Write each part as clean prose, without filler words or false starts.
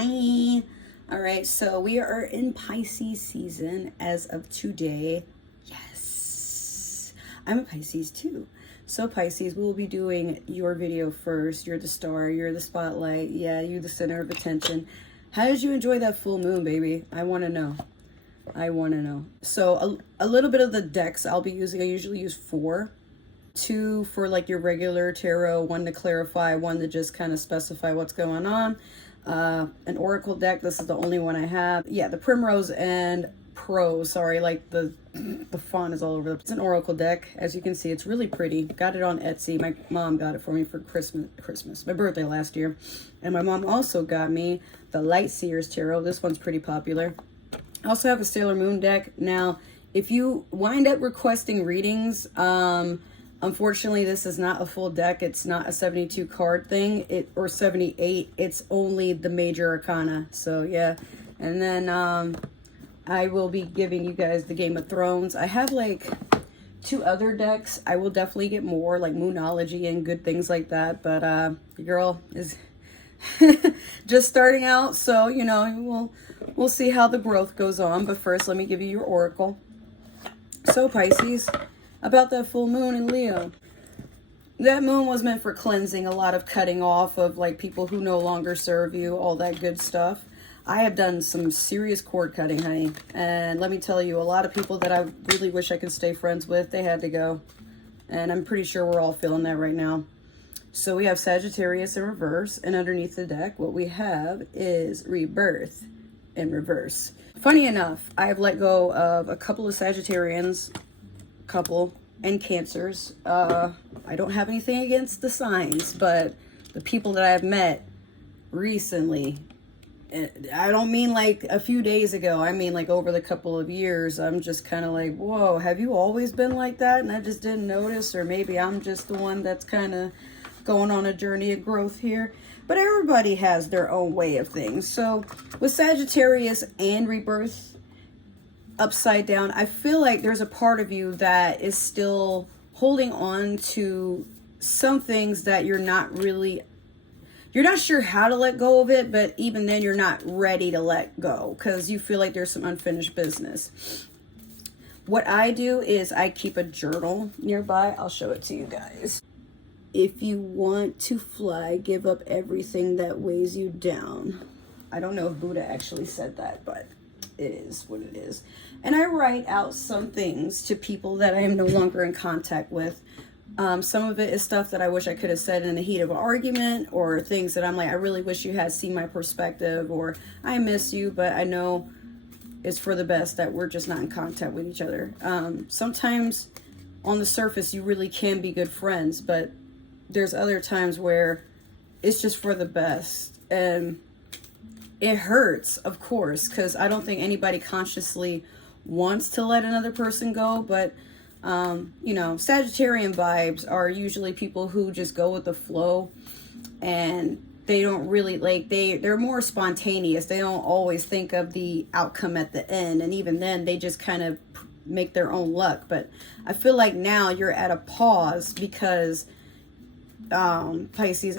Hi. All right, so we are in Pisces season as of today. Yes, I'm a Pisces too. So Pisces, we will be doing your video first. You're the star, you're the spotlight. Yeah, you the center of attention. How did you enjoy that full moon, baby? I want to know. I want to know. So a little bit of the decks I'll be using, I usually use 4. 2 for like your regular tarot, 1 to clarify, 1 to just kind of specify what's going on. An oracle deck, this is the only one I have. Yeah, the Primrose and Pro, sorry, like the font is all over. It's an oracle deck. As you can see, it's really pretty. Got it on Etsy. My mom got it for me for Christmas, my birthday last year. And my mom also got me the Light Seers Tarot. This one's pretty popular. I also have a Sailor Moon deck. Now, if you wind up requesting readings, unfortunately, this is not a full deck. It's not a 72 card thing, or 78. It's only the major arcana. So yeah, and then I will be giving you guys the Game of Thrones. I have like 2 other decks. I will definitely get more like Moonology and good things like that. But the girl is just starting out, so you know we'll see how the growth goes on. But first, let me give you your oracle. So Pisces, about that full moon in Leo. That moon was meant for cleansing, a lot of cutting off of like people who no longer serve you, all that good stuff. I have done some serious cord cutting, honey. And let me tell you, a lot of people that I really wish I could stay friends with, they had to go. And I'm pretty sure we're all feeling that right now. So we have Sagittarius in reverse, and underneath the deck, what we have is Rebirth in reverse. Funny enough, I have let go of a couple of Sagittarians, and Cancers. I don't have anything against the signs, but the people that I've met recently, I don't mean like a few days ago, I mean like over the couple of years, I'm just kind of like, whoa, have you always been like that and I just didn't notice? Or maybe I'm just the one that's kind of going on a journey of growth here. But everybody has their own way of things. So with Sagittarius and Rebirth upside down, I feel like there's a part of you that is still holding on to some things that you're not sure how to let go of it, but even then you're not ready to let go because you feel like there's some unfinished business. What I do is I keep a journal nearby. I'll show it to you guys. If you want to fly, give up everything that weighs you down. I don't know if Buddha actually said that, but it is what it is. And I write out some things to people that I am no longer in contact with. Some of it is stuff that I wish I could have said in the heat of an argument, or things that I'm like, I really wish you had seen my perspective, or I miss you, but I know it's for the best that we're just not in contact with each other. Sometimes on the surface, you really can be good friends, but there's other times where it's just for the best. And it hurts, of course, because I don't think anybody consciously wants to let another person go. But, you know, Sagittarian vibes are usually people who just go with the flow. And they don't really, like, they're more spontaneous. They don't always think of the outcome at the end. And even then, they just kind of make their own luck. But I feel like now you're at a pause because Pisces,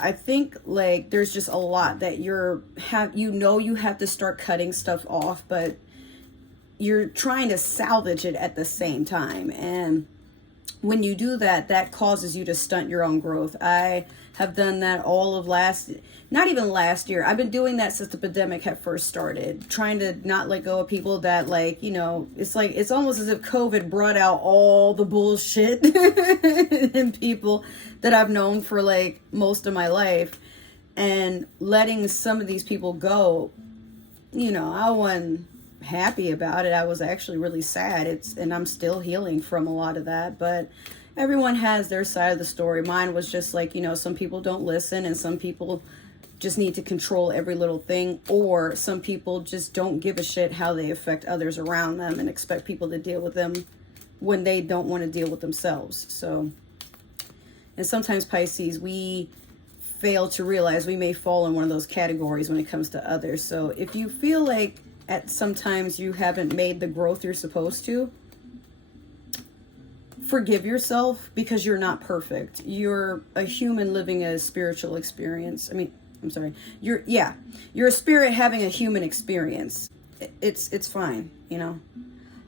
I think like there's just a lot that you have to start cutting stuff off, but you're trying to salvage it at the same time. And when you do that, that causes you to stunt your own growth. I have done that all of not even last year. I've been doing that since the pandemic had first started, trying to not let go of people that, like, you know, it's almost as if COVID brought out all the bullshit in people that I've known for like most of my life, and letting some of these people go. You know, I wasn't happy about it. I was actually really sad. And I'm still healing from a lot of that, but everyone has their side of the story. Mine was just like, you know, some people don't listen, and some people just need to control every little thing, or some people just don't give a shit how they affect others around them and expect people to deal with them when they don't want to deal with themselves. So, and sometimes Pisces, we fail to realize we may fall in one of those categories when it comes to others. So if you feel like at sometimes you haven't made the growth you're supposed to, forgive yourself, because you're not perfect. You're a human living a spiritual experience. I mean, I'm sorry. You're a spirit having a human experience. It's fine, you know.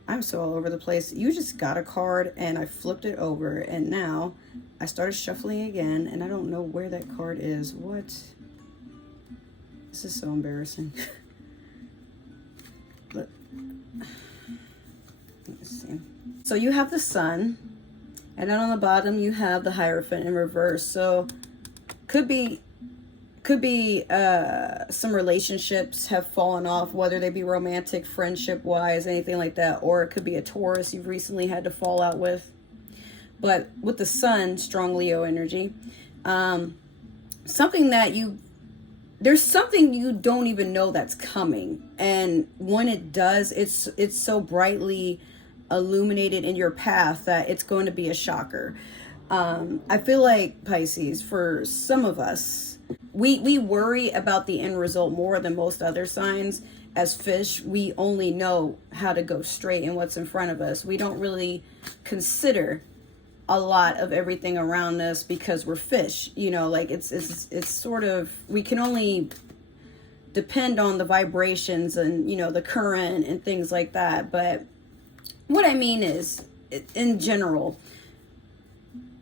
I'm so all over the place. You just got a card and I flipped it over and now I started shuffling again and I don't know where that card is. What? This is so embarrassing. Let me see. So you have the Sun, and then on the bottom you have the Hierophant in reverse. So could be some relationships have fallen off, whether they be romantic, friendship wise, anything like that, or it could be a Taurus you've recently had to fall out with. But with the Sun, strong Leo energy, there's something you don't even know that's coming, and when it does, it's so brightly illuminated in your path that it's going to be a shocker. I feel like, Pisces, for some of us, we worry about the end result more than most other signs. As fish, we only know how to go straight in what's in front of us. We don't really consider a lot of everything around us because we're fish, you know, like it's sort of, we can only depend on the vibrations and, you know, the current and things like that. But what I mean is, in general,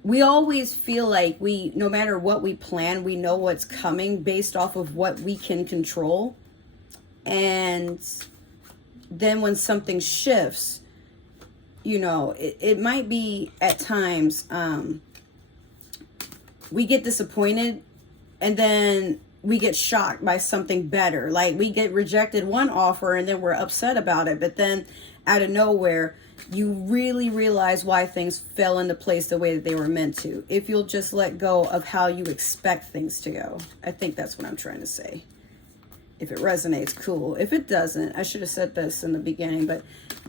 we always feel like no matter what we plan, we know what's coming based off of what we can control. And then when something shifts, you know, it might be at times we get disappointed and then we get shocked by something better. Like we get rejected one offer and then we're upset about it. But then out of nowhere, you really realize why things fell into place the way that they were meant to. If you'll just let go of how you expect things to go. I think that's what I'm trying to say. If it resonates, cool. If it doesn't, I should have said this in the beginning, but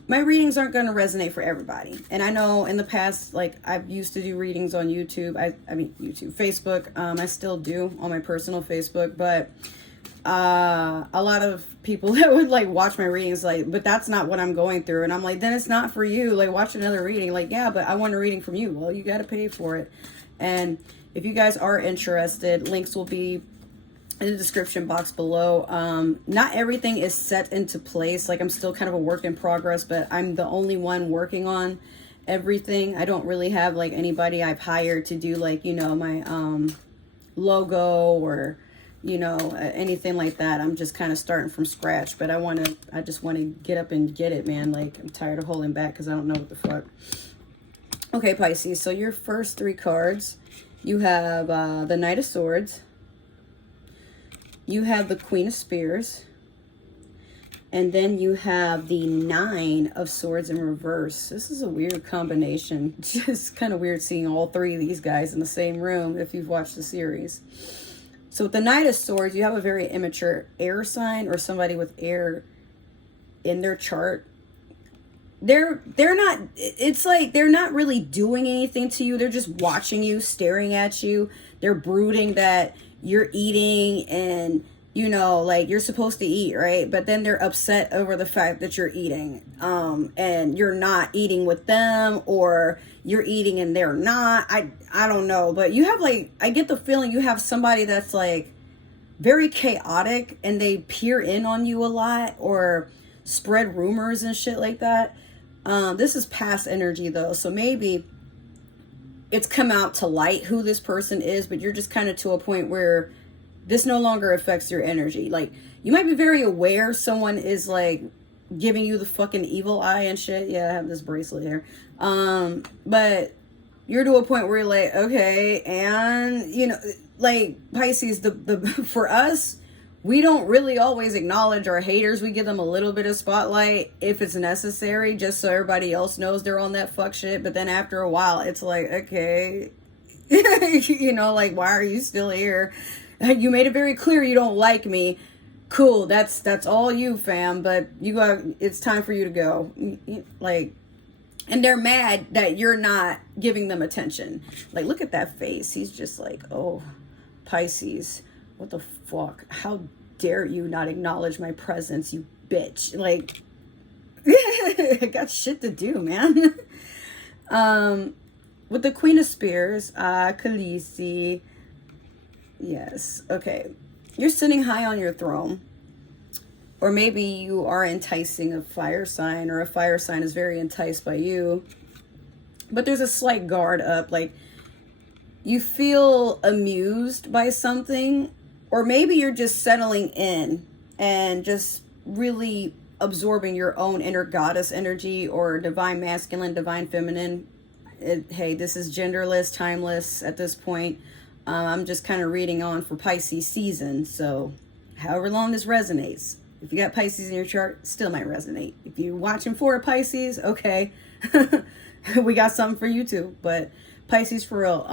my readings aren't going to resonate for everybody. And I know in the past, like I've used to do readings on YouTube. I mean, YouTube, Facebook. I still do on my personal Facebook, but a lot of people that would like watch my readings, like, but that's not what I'm going through. And I'm like, then it's not for you. Like, watch another reading. Like, yeah, but I want a reading from you. Well, you got to pay for it. And if you guys are interested, links will be in the description box below. Not everything is set into place. Like, I'm still kind of a work in progress, but I'm the only one working on everything. I don't really have like anybody I've hired to do like, you know, my logo or, you know, anything like that. I'm just kind of starting from scratch, but I just want to get up and get it, man. Like, I'm tired of holding back because I don't know what the fuck. Okay, Pisces, so your first three cards, you have the Knight of Swords, you have the Queen of Spears, and then you have the Nine of Swords in reverse. This is a weird combination. Just kind of weird seeing all three of these guys in the same room if you've watched the series. So with the Knight of Swords, you have a very immature air sign or somebody with air in their chart. They're not, it's like they're not really doing anything to you. They're just watching you, staring at you. They're brooding that you're eating and, you know, like you're supposed to eat, right? But then they're upset over the fact that you're eating, and you're not eating with them, or you're eating and they're not. I don't know, but you have like, I get the feeling you have somebody that's like very chaotic and they peer in on you a lot or spread rumors and shit like that. This is past energy though, so maybe it's come out to light who this person is, but you're just kind of to a point where this no longer affects your energy. Like, you might be very aware someone is like giving you the fucking evil eye and shit. Yeah, I have this bracelet here. But you're to a point where you're like, okay, and you know, like Pisces, the for us, we don't really always acknowledge our haters. We give them a little bit of spotlight if it's necessary, just so everybody else knows they're on that fuck shit. But then after a while, it's like, okay, you know, like, why are you still here? You made it very clear you don't like me. Cool, that's all you, fam. But it's time for you to go. Like, and they're mad that you're not giving them attention. Like, look at that face. He's just like, oh, Pisces, what the fuck? How dare you not acknowledge my presence, you bitch? Like, I got shit to do, man. With the Queen of Spears, Khaleesi. Yes. Okay. you're sitting high on your throne. Or maybe you are enticing a fire sign, or a fire sign is very enticed by you. But there's a slight guard up, like you feel amused by something, or maybe you're just settling in and just really absorbing your own inner goddess energy, or divine masculine, divine feminine. Hey, this is genderless, timeless at this point. I'm just kind of reading on for Pisces season, so however long this resonates. If you got Pisces in your chart, still might resonate. If you're watching for a Pisces, okay. We got something for you too. But Pisces for real.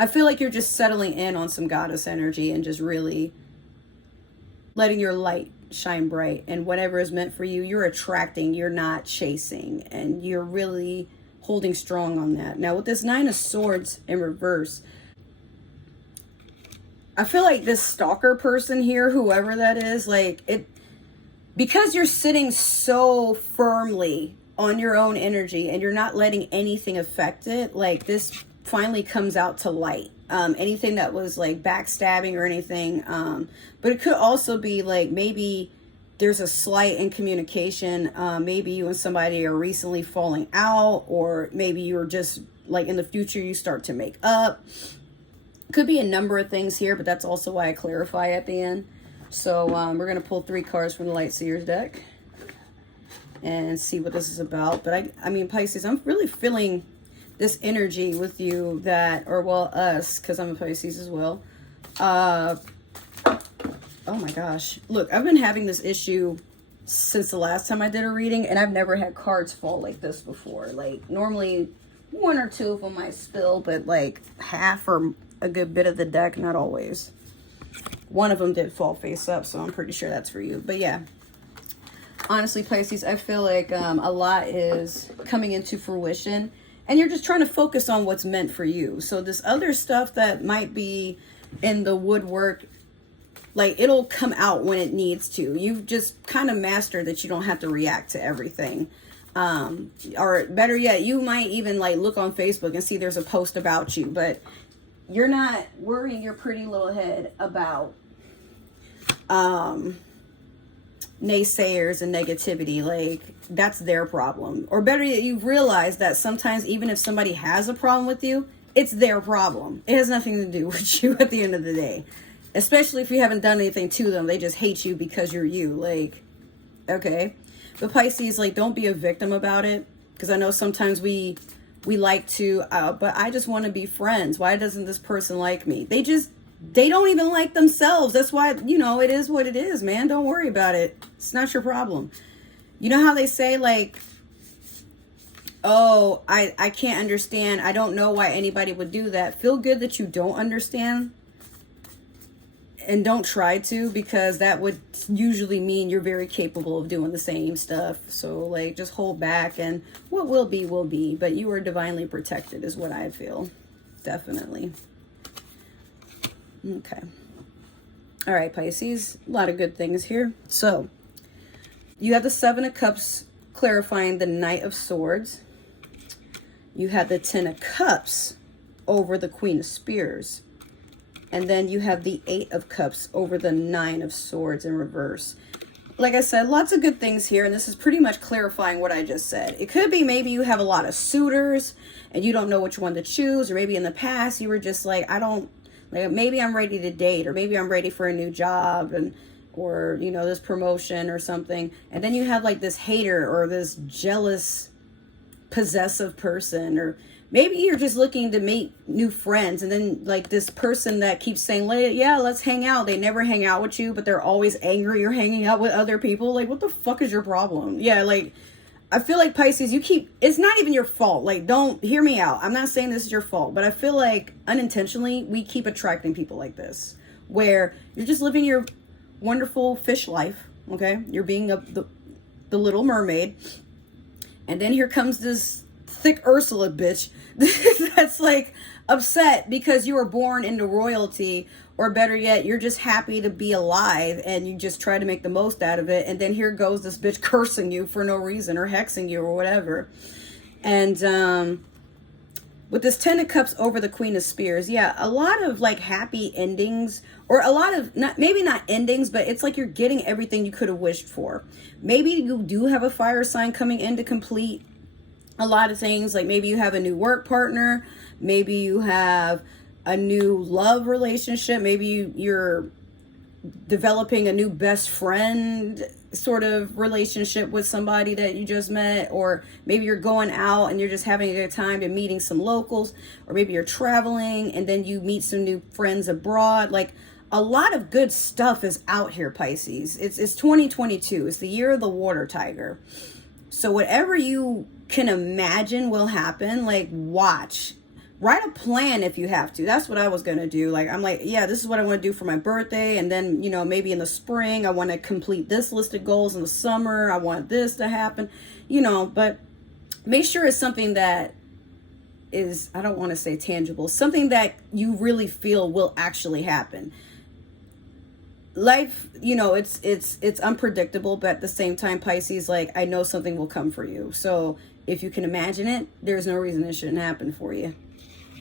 I feel like you're just settling in on some goddess energy and just really letting your light shine bright. And whatever is meant for you, you're attracting, you're not chasing. And you're really holding strong on that. Now with this Nine of Swords in reverse, I feel like this stalker person here, whoever that is, like it, because you're sitting so firmly on your own energy and you're not letting anything affect it, like this finally comes out to light. Anything that was like backstabbing or anything. But it could also be like maybe there's a slight in communication. Maybe you and somebody are recently falling out, or maybe you're just like in the future you start to make up. Could be a number of things here, but that's also why I clarify at the end. So we're going to pull 3 cards from the Light Seers deck and see what this is about. But I mean, Pisces, I'm really feeling this energy with you that, or well, us, because I'm a Pisces as well. Oh my gosh. Look, I've been having this issue since the last time I did a reading, and I've never had cards fall like this before. Like normally 1 or 2 of them might spill, but like half or a good bit of the deck, not always. One of them did fall face up, so I'm pretty sure that's for you. But yeah, honestly, Pisces, I feel like a lot is coming into fruition, and you're just trying to focus on what's meant for you. So this other stuff that might be in the woodwork, like it'll come out when it needs to. You've just kind of mastered that you don't have to react to everything. Or better yet, you might even like look on Facebook and see there's a post about you, but you're not worrying your pretty little head about naysayers and negativity. Like that's their problem. Or better yet, you've realized that sometimes even if somebody has a problem with you, it's their problem. It has nothing to do with you at the end of the day. Especially if you haven't done anything to them. They just hate you because you're you. Like, okay. But Pisces, like, don't be a victim about it. Because I know sometimes we like to, but I just want to be friends. Why doesn't this person like me? They don't even like themselves. That's why, you know, it is what it is, man. Don't worry about it. It's not your problem. You know how they say, like, oh, I can't understand. I don't know why anybody would do that. Feel good that you don't understand. And don't try to, because that would usually mean you're very capable of doing the same stuff. So, like, just hold back, and what will be, will be. But you are divinely protected is what I feel. Definitely. Okay. All right, Pisces. A lot of good things here. So, you have the 7 of Cups clarifying the Knight of Swords. You have the 10 of Cups over the Queen of Spears. And then you have the 8 of Cups over the 9 of Swords in reverse. Like I said, lots of good things here. And this is pretty much clarifying what I just said. It could be maybe you have a lot of suitors and you don't know which one to choose. Or maybe in the past you were just like, maybe I'm ready to date. Or maybe I'm ready for a new job. Or, you know, this promotion or something. And then you have like this hater or this jealous, possessive person. Or maybe you're just looking to make new friends, and then like this person that keeps saying, yeah, let's hang out. They never hang out with you, but they're always angry you're hanging out with other people. Like, what the fuck is your problem? Yeah, like, I feel like Pisces, it's not even your fault. Like, don't hear me out. I'm not saying this is your fault, but I feel like unintentionally we keep attracting people like this, where you're just living your wonderful fish life, okay? You're being the little mermaid, and then here comes this thick Ursula bitch that's like upset because you were born into royalty, or better yet, you're just happy to be alive and you just try to make the most out of it. And then here goes this bitch cursing you for no reason or hexing you or whatever. And with this 10 of Cups over the Queen of Spears, yeah, a lot of like happy endings, or a lot of, not maybe not endings, but it's like you're getting everything you could have wished for. Maybe you do have a fire sign coming in to complete a lot of things. Like maybe you have a new work partner, maybe you have a new love relationship, maybe you're developing a new best friend sort of relationship with somebody that you just met, or maybe you're going out and you're just having a good time and meeting some locals, or maybe you're traveling and then you meet some new friends abroad. Like a lot of good stuff is out here, Pisces. It's 2022. It's the year of the water tiger. So whatever you can imagine will happen, like watch. Write a plan if you have to. That's what I was going to do. Like, I'm like, yeah, this is what I want to do for my birthday. And then, you know, maybe in the spring, I want to complete this list of goals. In the summer, I want this to happen, you know, but make sure it's something that is, I don't want to say tangible, something that you really feel will actually happen. Life, you know, it's unpredictable, but at the same time, Pisces, like, I know something will come for you. So if you can imagine it, there's no reason it shouldn't happen for you.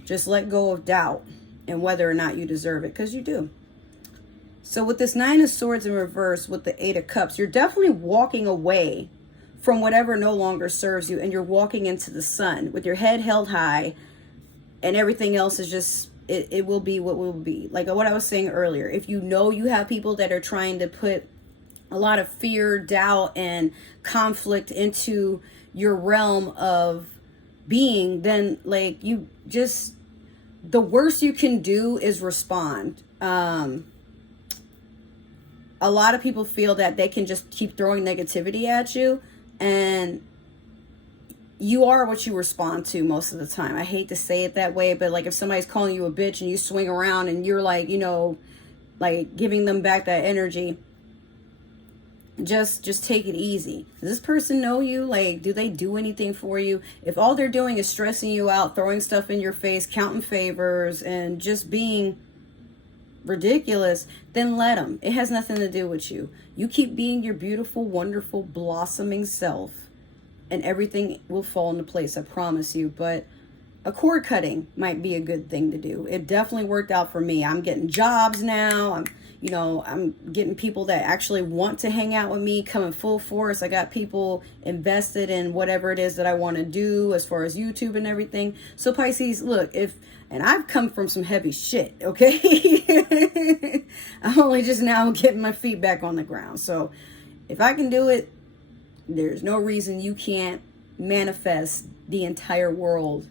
Just let go of doubt and whether or not you deserve it, because you do. So with this 9 of Swords in reverse with the 8 of Cups, you're definitely walking away from whatever no longer serves you, and you're walking into the sun with your head held high, and everything else is just, it will be what will be. Like what I was saying earlier, if you know you have people that are trying to put a lot of fear, doubt, and conflict into your realm of being, then like you just, the worst you can do is respond. A lot of people feel that they can just keep throwing negativity at you, and you are what you respond to most of the time. I hate to say it that way, but like if somebody's calling you a bitch and you swing around and you're like, you know, like giving them back that energy, just take it easy. Does this person know you? Like, do they do anything for you? If all they're doing is stressing you out, throwing stuff in your face, counting favors, and just being ridiculous, then let them. It has nothing to do with you. You keep being your beautiful, wonderful, blossoming self, and everything will fall into place, I promise you. But a cord cutting might be a good thing to do. It definitely worked out for me. I'm getting jobs now. I'm getting people that actually want to hang out with me coming full force. I got people invested in whatever it is that I want to do as far as YouTube and everything. So Pisces, look, and I've come from some heavy shit, okay? I'm only just now getting my feet back on the ground. So if I can do it, there's no reason you can't manifest the entire world,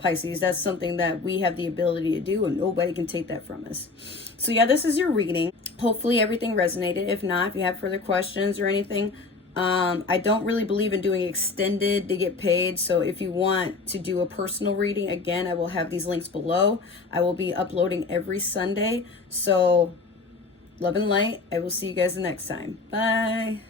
Pisces. That's something that we have the ability to do, and nobody can take that from us. So yeah, this is your reading. Hopefully everything resonated. If not, if you have further questions or anything, I don't really believe in doing extended to get paid. So if you want to do a personal reading, again, I will have these links below. I will be uploading every Sunday. So love and light. I will see you guys the next time. Bye.